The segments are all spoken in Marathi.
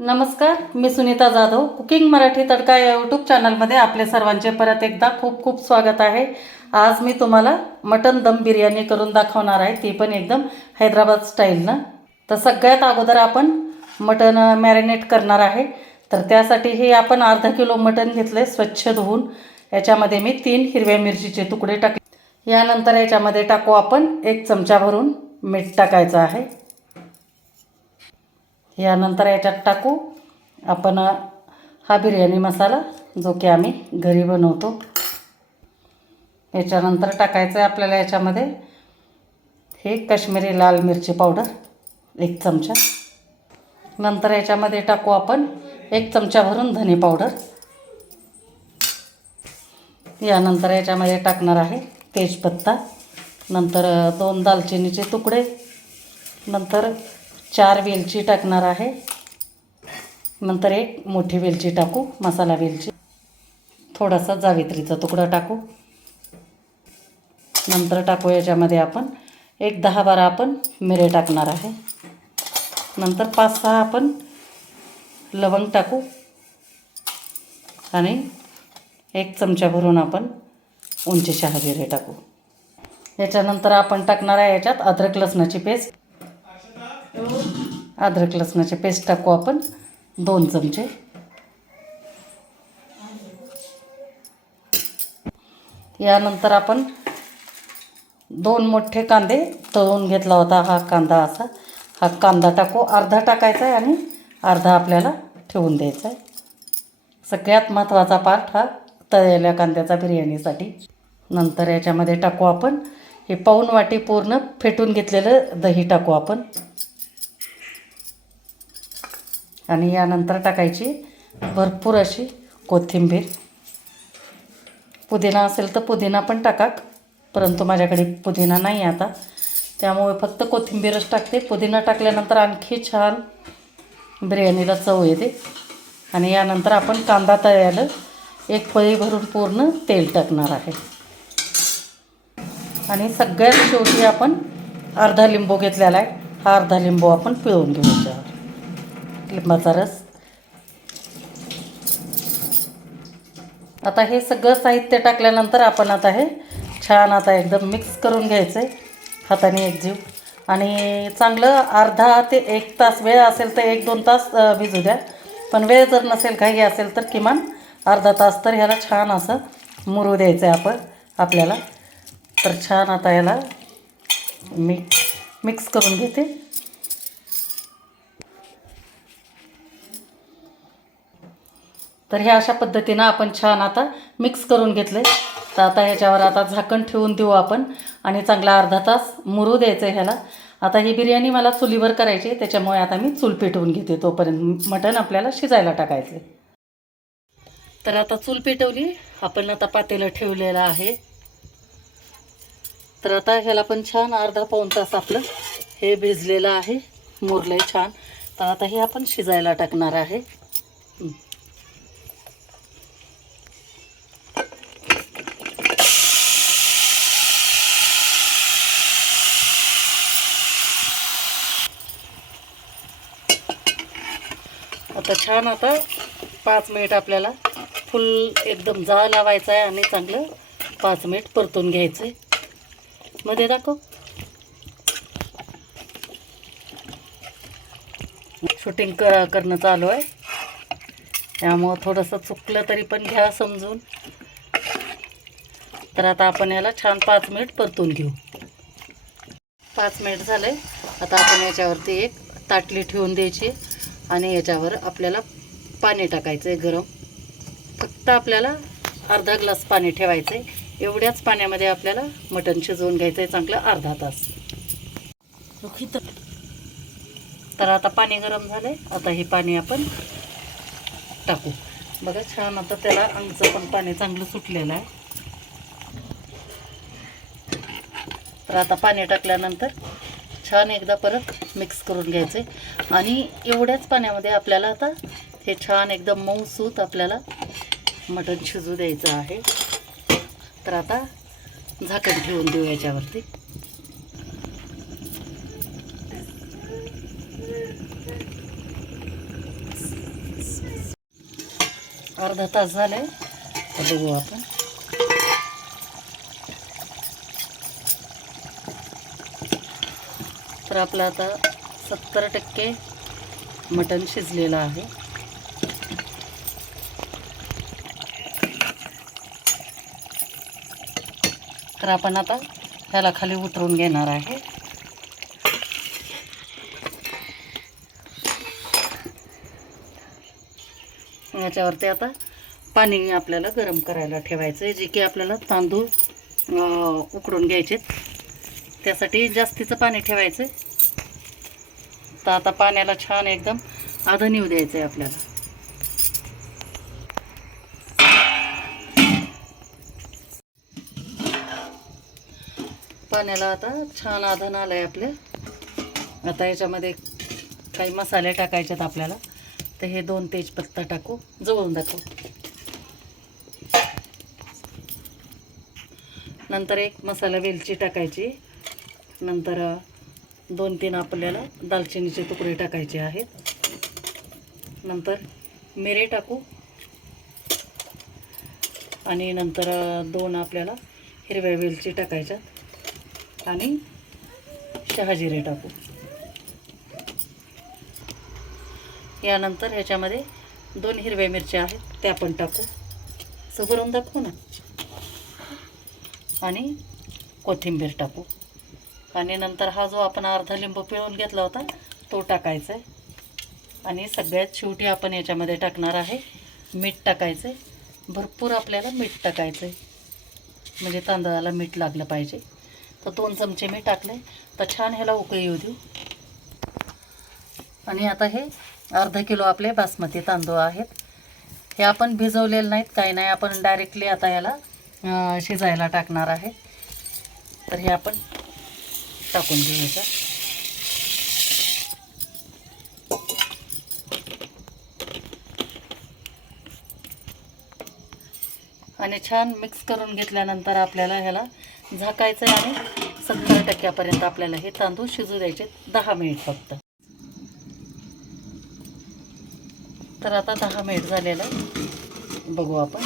नमस्कार, मी सुनीता जाधव. कुकिंग मराठी तडका या यूट्यूब चॅनलमध्ये आपले सर्वांचे परत एकदा खूप खूप स्वागत आहे. आज मी तुम्हाला मटन दम बिर्याणी करून दाखवणार आहे, ती पण एकदम हैदराबाद स्टाईलनं. तर सगळ्यात अगोदर आपण मटन मॅरिनेट करणार आहे. तर त्यासाठी हे आपण अर्धा किलो मटन घेतले, स्वच्छ धुवून. याच्यामध्ये मी 3 हिरव्या मिरचीचे तुकडे टाकले. यानंतर याच्यामध्ये टाकू आपण 1 चमचा भरून मीठ टाकायचं आहे. यानंतर याच्यात टाकू आपण हा बिर्याणी मसाला, जो की आम्ही घरी बनवतो. याच्यानंतर टाकायचं आहे आपल्याला याच्यामध्ये हे काश्मीरी लाल मिरची पावडर 1 चमचा. नंतर याच्यामध्ये टाकू आपण 1 चमचा भरून धने पावडर. यानंतर याच्यामध्ये टाकणार आहे तेजपत्ता, नंतर 2 दालचिनीचे तुकडे, नंतर 4 वेलची टाकणार आहे, नंतर 1 मोठी वेलची टाकू, मसाला वेलची. थोडासा जावित्रीचा तुकडा टाकू. नंतर टाकू याच्यामध्ये आपण 10-12 आपण मिरे टाकणार आहे. नंतर 5-6 आपण लवंग टाकू आणि 1 चमचा भरून आपण उंची शहाजिरे टाकू. याच्यानंतर आपण टाकणार आहे याच्यात अद्रक लसणाची पेस्ट. अद्रक लसणाची पेस्ट टाकू आपण 2 चमचे. यानंतर आपण 2 मोठे कांदे तळून घेतला होता, हा कांदा टाकू. अर्धा टाकायचा आहे आणि अर्धा आपल्याला ठेवून द्यायचा आहे. सगळ्यात महत्त्वाचा पार्ट हा तळलेल्या कांद्याचा बिर्याणीसाठी. नंतर याच्यामध्ये टाकू आपण हे पाऊण वाटी पूर्ण फेटून घेतलेलं दही टाकू आपण. आणि यानंतर टाकायची भरपूर अशी कोथिंबीर. पुदिना असेल तर पुदिना पण टाका, परंतु माझ्याकडे पुदिना नाही आता, त्यामुळे फक्त कोथिंबीरच टाकते. पुदिना टाकल्यानंतर आणखी छान बिर्याणीला चव येते. आणि यानंतर आपण कांदा तळ्याला 1 पळी भरून पूर्ण तेल टाकणार आहे. आणि सगळ्यात शेवटी आपण अर्धा लिंबू घेतलेला आहे, हा अर्धा लिंबू आपण पिळून घेऊ. याच्यावर लिंबाचा रस. आता हे सगळं साहित्य टाकल्यानंतर आपण आता हे छान आता एकदम मिक्स करून घ्यायचं आहे हाताने एकजीव. आणि चांगलं अर्धा ते 1 तास, वेळ असेल तर 1-2 तास भिजू द्या. पण वेळ जर नसेल, घाई असेल तर किमान अर्धा तास तर ह्याला छान असं मुरू द्यायचं आहे आपल्याला. तर छान आता याला मिक्स करून घेते. तर ह्या अशा पद्धतीनं आपण छान आता मिक्स करून घेतले. तर आता ह्याच्यावर आता झाकण ठेवून देऊ आपण आणि चांगला अर्धा तास मुरू द्यायचं आहे ह्याला. आता ही बिर्याणी मला चुलीवर करायची, त्याच्यामुळे आता मी चूल पेटवून घेते. तोपर्यंत मटण आपल्याला शिजायला टाकायचं आहे. तर आता चूल पेटवली आपण, आता पातेलं ठेवलेलं आहे. तर आता ह्याला पण छान अर्धा-पाऊण तास आपलं हे भिजलेलं आहे, मुरलं आहे छान. तर आता हे आपण शिजायला टाकणार आहे. आता छान आता 5 मिनिट आपल्याला फुल एकदम जाळ लावायचा आहे आणि चांगलं 5 मिनिट परतून घ्यायचं आहे. मध्ये दाखव. शूटिंग करणं चालू आहे, त्यामुळं थोडंसं चुकलं तरी पण घ्या समजून. तर आता आपण याला छान 5 मिनिट परतून घेऊ. 5 मिनिट झाले. आता आपण याच्यावरती 1 ताटली ठेवून द्यायची आणि याच्यावर आपल्याला पाणी टाकायचं आहे गरम. फक्त आपल्याला अर्धा ग्लास पाणी ठेवायचं आहे. एवढ्याच पाण्यामध्ये आपल्याला मटण शिजवून घ्यायचं आहे चांगलं अर्धा तास. तर आता पाणी गरम झालं. आता हे पाणी आपण टाकू. बघा छान आता त्याला अंगचं पण पाणी चांगलं सुटलेलं आहे. तर आता पाणी टाकल्यानंतर छान एकदा परत मिक्स करून घ्यायचे. आणि एवढ्याच पाण्यामध्ये आपल्याला आता हे छान एकदम मऊसूत आपल्याला मटण शिजू द्यायचं आहे. तर आता झाकण ठेवून देऊ याच्यावरती. अर्धा तास झाले, तर बघू आपण. तर आपलं आता 70% मटण शिजलेलं आहे. तर आपण आता ह्याला खाली उतरून घेणार आहे. याच्यावरती आता पाणी आपल्याला गरम करायला ठेवायचं आहे, जे की आपल्याला तांदूळ उकडून घ्यायचे. त्यासाठी जास्तीचं पाणी ठेवायचं. तर आता पाण्याला छान एकदम आधण येऊ द्यायचं आहे आपल्याला. पाण्याला आता छान आधण आलं आहे आपल्या. आता याच्यामध्ये काही मसाले टाकायचे आहेत आपल्याला. तर हे 2 तेजपत्ता टाकू, जवळून दाखवू. नंतर 1 मसाला वेलची टाकायची. नंतर 2-3 आपल्याला दालचिनीचे तुकडे टाकायचे आहेत. नंतर मिरे टाकू आणि नंतर 2 आपल्याला हिरव्या वेलची टाकायच्या आणि शहाजिरे टाकू. यानंतर ह्याच्यामध्ये 2 हिरव्या मिरच्या आहेत, त्या पण टाकू. सगळं दाखवू ना. आणि कोथिंबीर टाकू. आणि नंतर हा जो आपण अर्धा लिंबू पिळून घेतला होता तो टाकायचा आहे. आणि सगळ्यात शेवटी आपण याच्यामध्ये टाकणार आहे मीठ टाकायचं आहे. भरपूर आपल्याला मीठ टाकायचं आहे, म्हणजे तांदळाला मीठ लागलं पाहिजे. तर 2 चमचे मी टाकले. तर छान ह्याला उकळी येऊ देऊ. आणि आता हे अर्धा किलो आपले बासमती तांदूळ आहेत. हे आपण भिजवलेले नाहीत, काही नाही. आपण डायरेक्टली आता याला शिजायला टाकणार आहे. तर हे आपण टाकून घेऊया. आणि छान मिक्स करून घेतल्यानंतर आपल्याला ह्याला झाकायचं आहे आणि 70% आपल्याला हे तांदूळ शिजू द्यायचे. 10 मिनिट फक्त. तर आता 10 मिनिट झालेलं आहे, बघू आपण.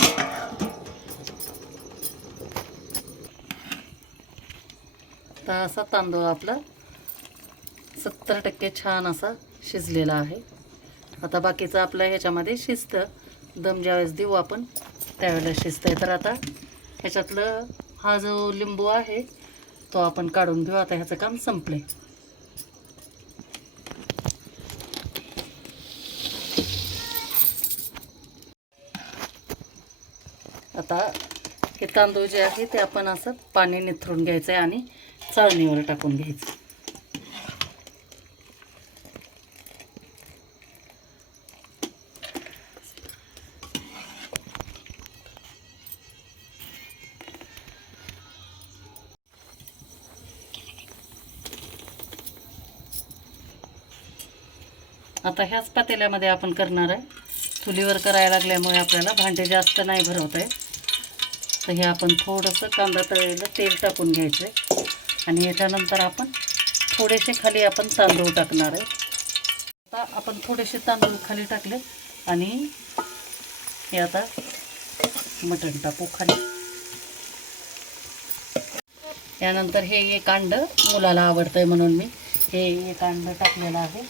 तर असा तांदूळ आपला 70% छान असा शिजलेला आहे. आता बाकीचं आपलं ह्याच्यामध्ये शिजतं. दम ज्यावेळेस देऊ आपण त्यावेळेला शिजतं. तर आता ह्याच्यातलं हा जो लिंबू आहे तो आपण काढून घेऊ. आता ह्याचं काम संपले. आता हे तांदूळ जे आहे ते आपण असं पाणी निथरून घ्यायचं आहे आणि चाळणीवर टाकून घ्यायचं. आता ह्याच पातेल्यामध्ये आपण करणार आहे. चुलीवर करायला लागल्यामुळे आपल्याला भांडे जास्त नाही भरवत आहे. तर हे आपण थोडंसं कांदा तळलेलं तेल टाकून घ्यायचं आहे. आणि याच्यानंतर आपण थोडेसे खाली आपण तांदूळ टाकणार आहे. आता आपण थोडेसे तांदूळ खाली टाकले आणि हे आता मटण टाकू खाली. यानंतर हे एक अंडं मुलाला आवडतं आहे म्हणून मी हे एक अंडं टाकलेलं आहे.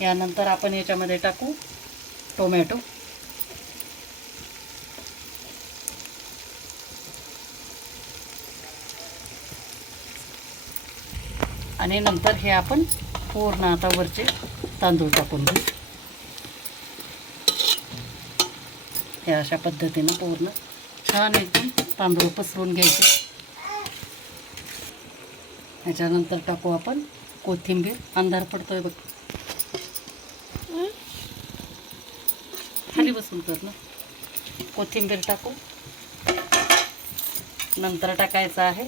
यानंतर आपण याच्यामध्ये टाकू टोमॅटो. आणि नंतर हे आपण पूर्ण आता वरचे तांदूळ टाकून घेऊ. हे अशा पद्धतीनं पूर्ण छान एकदम तांदूळ पसरून घ्यायचे. ह्याच्यानंतर टाकू आपण कोथिंबीर. अंधार पडतोय बघ, खाली बसून कर ना. कोथिंबीर टाकू. नंतर टाकायचा आहे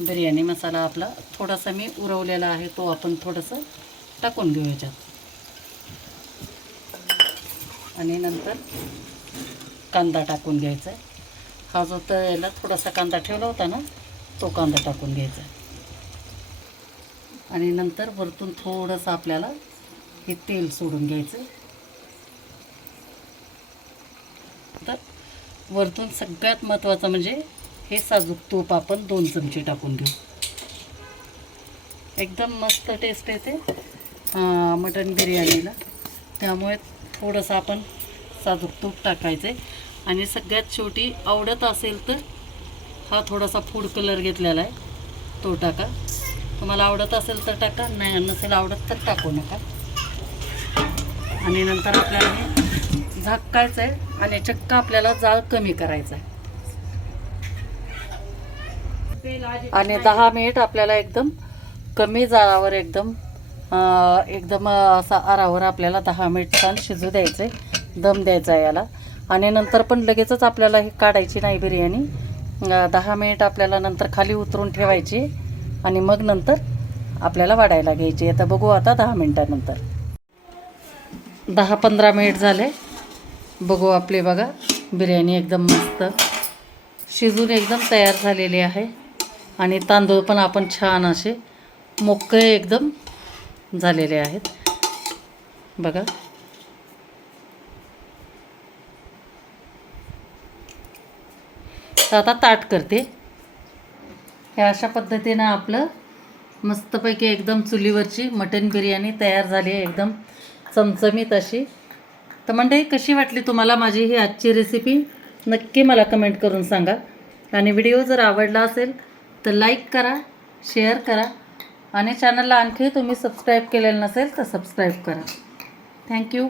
बिर्याणी मसाला आपला. थोडासा मी उरवलेला आहे तो आपण थोडंसं टाकून घेऊ याच्यात. आणि नंतर कांदा टाकून घ्यायचा आहे. हा जो तळलेला थोडासा कांदा ठेवला होता ना तो कांदा टाकून घ्यायचा. आणि नंतर वरतून थोडंसं आपल्याला हे तेल सोडून घ्यायचं. वरतून सगळ्यात महत्त्वाचं म्हणजे हे साजूक तूप आपण 2 चमचे टाकून घेऊ. एकदम मस्त टेस्ट येते मटण बिर्याणीला. त्यामुळे थोडंसं आपण साजूक तूप टाकायचं आहे. आणि सगळ्यात शेवटी आवडत असेल तर हा थोडासा फूड कलर घेतलेला आहे तो टाका. तुम्हाला आवडत असेल तर टाका, नाही नसेल आवडत तर टाकू नका. आणि नंतर आपल्याला हे झाकायचं आहे आणि चक्क आपल्याला जाळ कमी करायचा आहे. आणि 10 मिनिट आपल्याला एकदम कमी जाळावर एकदम असा आरावर आपल्याला 10 मिनिट छान शिजू द्यायचं आहे, दम द्यायचा आहे याला. आणि नंतर पण लगेचच आपल्याला ही काढायची नाही बिर्याणी. 10 मिनिट आपल्याला नंतर खाली उतरून ठेवायची आणि मग नंतर आपल्याला वाढायला घ्यायची. आता बघू आता 10 मिनिटानंतर. 10-15 मिनिट झाले. बघू आपले बघा बिर्याणी एकदम मस्त शिजून एकदम तयार झालेली आहे. आणि तांदूळ पण आपण छान असे मोकळे एकदम झालेले आहेत बघा. तर आता ताट करते. हे अशा पद्धतीनं आपलं मस्तपैकी एकदम चुलीवरची मटण बिर्याणी तयार झाली आहे, एकदम चमचमीत अशी. तर मंडळी कशी वाटली तुम्हाला माझी ही आजची रेसिपी नक्की मला कमेंट करून सांगा. आणि व्हिडिओ जर आवडला असेल तर लाईक करा, शेअर करा आणि चॅनलला आणखी तुम्ही सबस्क्राईब केलेलं नसेल तर सबस्क्राईब करा. थँक्यू.